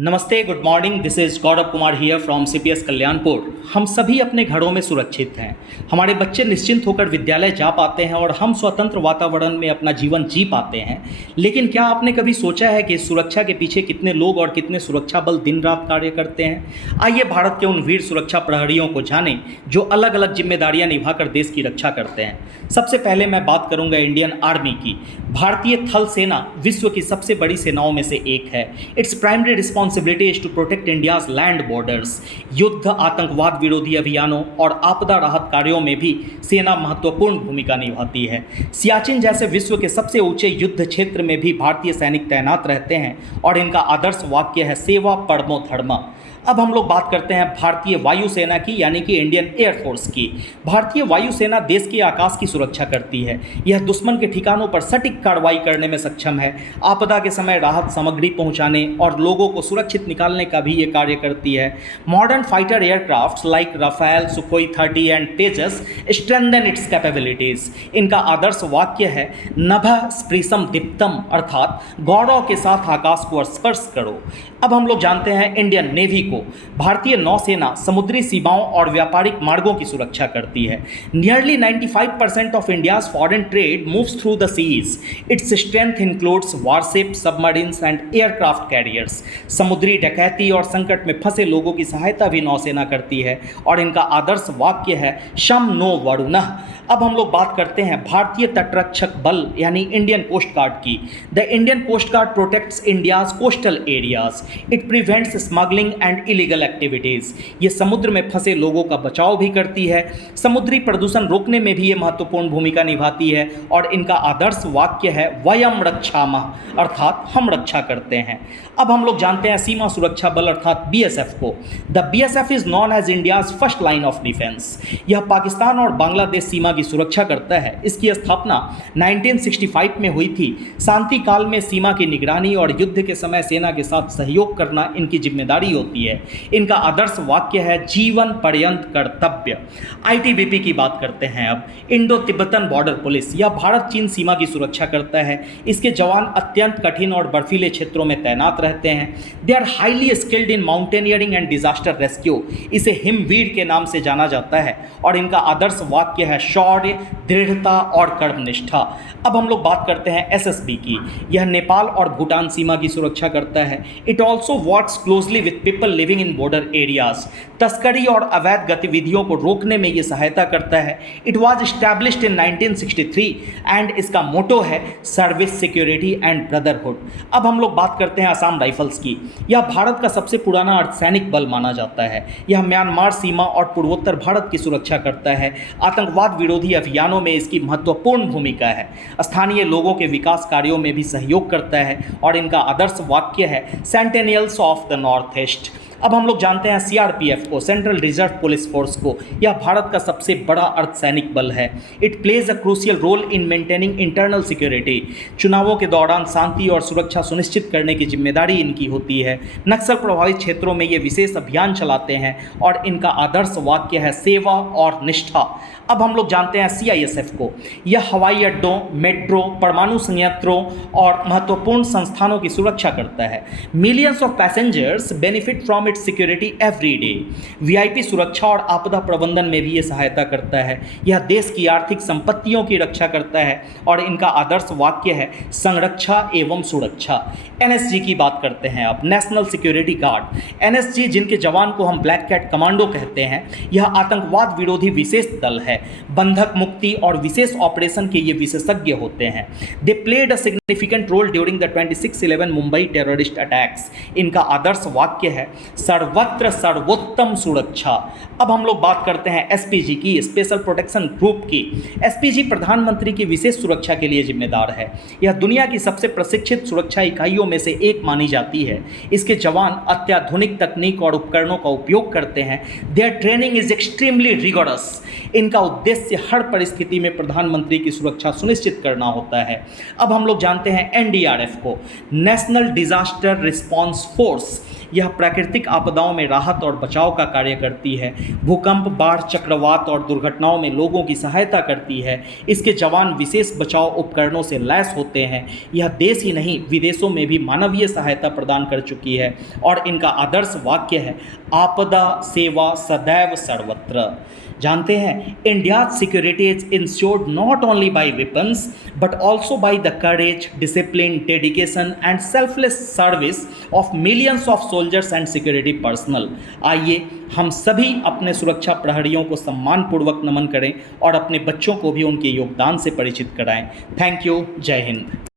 नमस्ते, good morning. This is Gaurav Kumar here from CPS Kalyanpur. हम सभी अपने घरों में सुरक्षित हैं। हमारे बच्चे निश्चिंत होकर विद्यालय जा पाते हैं और हम स्वतंत्र वातावरण में अपना जीवन जी पाते हैं। लेकिन क्या आपने कभी सोचा है कि इस सुरक्षा के पीछे कितने लोग और कितने सुरक्षा बल दिन रात कार्य करते हैं? आइए भारत के उन वीर सुरक्षा प्रहरियों को जानें जो अलग अलग जिम्मेदारियां निभाकर देश की रक्षा करते हैं। सबसे पहले मैं बात करूंगा इंडियन आर्मी की। भारतीय थल सेना विश्व की सबसे बड़ी सेनाओं में से एक है। Its primary responsibility is to protect India's land borders. युद्ध, आतंकवाद विरोधी अभियानों और आपदा राहत कार्यों में भी सेना महत्वपूर्ण भूमिका निभाती है। सियाचिन जैसे विश्व के सबसे ऊंचे युद्ध क्षेत्र में भी भारतीय सैनिक तैनात रहते हैं और इनका आदर्श वाक्य है सेवा परमो धर्म। अब हम लोग बात करते हैं भारतीय वायुसेना की, यानी कि इंडियन एयरफोर्स की। भारतीय वायुसेना देश के आकाश की सुरक्षा करती है। यह दुश्मन के ठिकानों पर सटीक कार्रवाई करने में सक्षम है। आपदा के समय राहत सामग्री पहुंचाने और लोगों को सुरक्षित निकालने का भी ये कार्य करती है। Modern fighter aircraft like Rafale, Sukhoi 30 and Tejas strengthen its capabilities. इनका आदर्श वाक्य है नभः स्पृशम दीप्तम, अर्थात गौरव के साथ आकाश को स्पर्श करो। अब हम लोग जानते हैं इंडियन नेवी को। भारतीय नौसेना समुद्री सीमाओं और व्यापारिक मार्गों की सुरक्षा करती है। Nearly 95% of India's foreign trade moves through the seas. Its strength includes warship, submarines and aircraft carriers. समुद्री डकैती और संकट में फंसे लोगों की सहायता भी नौसेना करती है और इनका आदर्श वाक्य है शम नो वरुणः। अब हम लोग बात करते हैं भारतीय तटरक्षक बल यानी इंडियन कोस्ट गार्ड की। The Indian coast guard protects India's coastal areas. It prevents smuggling and illegal activities. ये समुद्र में फंसे लोगों का बचाव भी करती है। समुद्री प्रदूषण रोकने में भी ये महत्वपूर्ण भूमिका निभाती है और इनका आदर्श वाक्य है वयम रक्षामः, अर्थात हम रक्षा करते हैं। अब हम लोग जानते हैं सीमा सुरक्षा बल अर्थात बीएसएफ को। The BSF is known as India's first line of defence. यह पाकिस्तान और बांग्लादेश सीमा की सुरक्षा करता है। इसकी स्थापना 1965 में हुई थी। शांति काल में सीमा की निगरानी और युद्ध के समय सेना के साथ सहयोग करना इनकी जिम्मेदारी होती है। इनका आदर्श वाक्य है जीवन पर्यंत कर्तव्य। आईटीबीपी की बात करते हैं अब। इंडो तिब्बतन बॉर्डर पुलिस, यह भारत चीन सीमा की सुरक्षा करता है। इसके जवान अत्यंत कठिन और बर्फीले क्षेत्रों में तैनात रहते हैं। They are highly skilled in mountaineering and disaster rescue. इसे हिमवीर के नाम से जाना जाता है और इनका आदर्श वाक्य है शौर्य, दृढ़ता और कर्मनिष्ठा। अब हम लोग बात करते हैं एसएसबी की। यह नेपाल और भूटान सीमा की सुरक्षा करता है। It also works closely with people living in border areas. तस्करी और अवैध गतिविधियों को रोकने में ये सहायता करता है। It was established in 1963 and इसका मोटो है सर्विस, सिक्योरिटी एंड ब्रदरहुड। अब हम लोग बात करते हैं असम राइफल्स की। यह भारत का सबसे पुराना अर्धसैनिक बल माना जाता है। यह म्यांमार सीमा और पूर्वोत्तर भारत की सुरक्षा करता है। आतंकवाद विरोधी अभियानों में इसकी महत्वपूर्ण भूमिका है। स्थानीय लोगों के विकास कार्यों में भी सहयोग करता है और इनका आदर्श वाक्य है सेंटेनियल्स ऑफ द नॉर्थ ईस्ट। अब हम लोग जानते हैं सीआरपीएफ को, सेंट्रल रिजर्व पुलिस फोर्स को। यह भारत का सबसे बड़ा अर्धसैनिक बल है। It plays a crucial role in maintaining internal security. चुनावों के दौरान शांति और सुरक्षा सुनिश्चित करने की जिम्मेदारी इनकी होती है। नक्सल प्रभावित क्षेत्रों में ये विशेष अभियान चलाते हैं और इनका आदर्श वाक्य है सेवा और निष्ठा। अब हम लोग जानते हैं सीआईएसएफ को। यह हवाई अड्डों, मेट्रो, परमाणु संयंत्रों और महत्वपूर्ण संस्थानों की सुरक्षा करता है। Millions of passengers benefit from its security every day. VIP सुरक्षा और आपदा प्रबंधन में भी ये सहायता करता है। यह देश की आर्थिक संपत्तियों की रक्षा करता है और इनका आदर्श वाक्य है संरक्षा एवं सुरक्षा। एनएसजी की बात करते हैं अब, नेशनल सिक्योरिटी गार्ड। एनएसजी, जिनके जवान को हम ब्लैक कैट कमांडो कहते हैं, यह आतंकवाद विरोधी विशेष दल है। बंधक मुक्ति और विशेष ऑपरेशन के ये विशेषज्ञ होते हैं। They played a significant role during the 26/11 Mumbai terrorist attacks. इनका आदर्श वाक्य है सर्वत्र सर्वोत्तम सुरक्षा। अब हम लोग बात करते हैं एसपीजी की, स्पेशल प्रोटेक्शन ग्रुप की। एसपीजी प्रधानमंत्री की विशेष सुरक्षा के लिए जिम्मेदार है। यह दुनिया की सबसे प्रशिक्षित सुरक्षा इकाइयों में से एक मानी जाती है। इसके जवान अत्याधुनिक तकनीक और उपकरणों का उपयोग करते हैं। Their training is extremely rigorous. इनका उद्देश्य हर परिस्थिति में प्रधानमंत्री की सुरक्षा सुनिश्चित करना होता है। अब हम लोग जानते हैं एनडीआरएफ को, नेशनल डिजास्टर रिस्पांस फोर्स। यह प्राकृतिक आपदाओं में राहत और बचाव का कार्य करती है। भूकंप, बाढ़, चक्रवात और दुर्घटनाओं में लोगों की सहायता करती है। इसके जवान विशेष बचाव उपकरणों से लैस होते हैं। यह देश ही नहीं, विदेशों में भी मानवीय सहायता प्रदान कर चुकी है और इनका आदर्श वाक्य है, आपदा सेवा सदैव सर्वत्र। जानते हैं, India security is insured not only by weapons but also by the courage, discipline, dedication and selfless service of millions of soldiers and security personal. आइए हम सभी अपने सुरक्षा प्रहरियों को सम्मानपूर्वक नमन करें और अपने बच्चों को भी उनके योगदान से परिचित कराएं। Thank you. जय हिंद।